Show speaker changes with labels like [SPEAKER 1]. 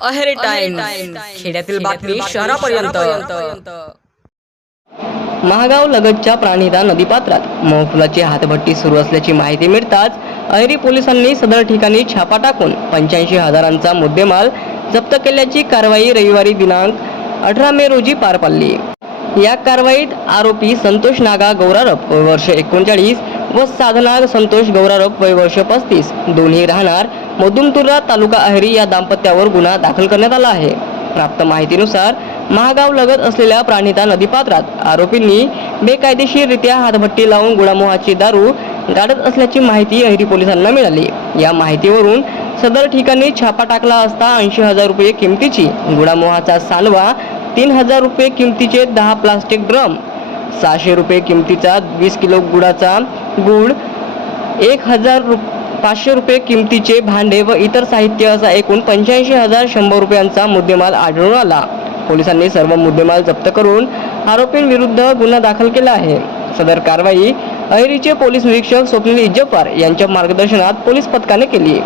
[SPEAKER 1] Aheri time खेड्यातील बातमी शहरापर्यंत.
[SPEAKER 2] महागाव लगतच्या प्राणिता नदीपात्रात. महफुलाची हातभट्टी सुरू असल्याची माहिती मिळताच अहेरी पोलिसांनी सदर ठिकाणी छापा टाकून पंच्याऐंशी हजारांचा मुद्देमाल जप्त केल्याची कारवाई रविवारी दिनांक अठरा मे रोजी पार पडली. या कारवाईत आरोपी संतोष नागा गौरारप वय वर्ष एकोणचाळीस व साधना संतोष गौरारप वय वर्ष पस्तीस दोन्ही राहणार मधुमतुर्रा तालुका अहेरी या दाम्पत्यावर गुन्हा दाखल करण्यात आला आहे. प्राप्त माहितीनुसार महागाव लगत असलेल्या प्राणिता नदीपात्रात आरोपींनी बेकायदेशीररित्या हातभट्टी लावून गुळामोहाची दारू गाडत असल्याची माहिती अहिरी पोलिसांना मिळाली. या माहितीवरून सदर ठिकाणी छापा टाकला असता ऐंशी हजार रुपये किमतीची गुळामोहाचा सालवा तीन हजार रुपये किमतीचे दहा प्लास्टिक ड्रम सहाशे रुपये किमतीचा वीस किलो गुळाचा गुळ एक हजार रुप पाचशे रुपये किमतीचे भांडे व इतर साहित्य असा एकूण पंच्याऐंशी हजार शंभर रुपयांचा मुद्देमाल आढळून आला. पोलिसांनी सर्व मुद्देमाल जप्त करून आरोपींविरुद्ध गुन्हा दाखल केला आहे. सदर कारवाई अहेरीचे पोलीस निरीक्षक स्वप्नील इज्जफार यांच्या मार्गदर्शनात पोलीस पथकाने केली.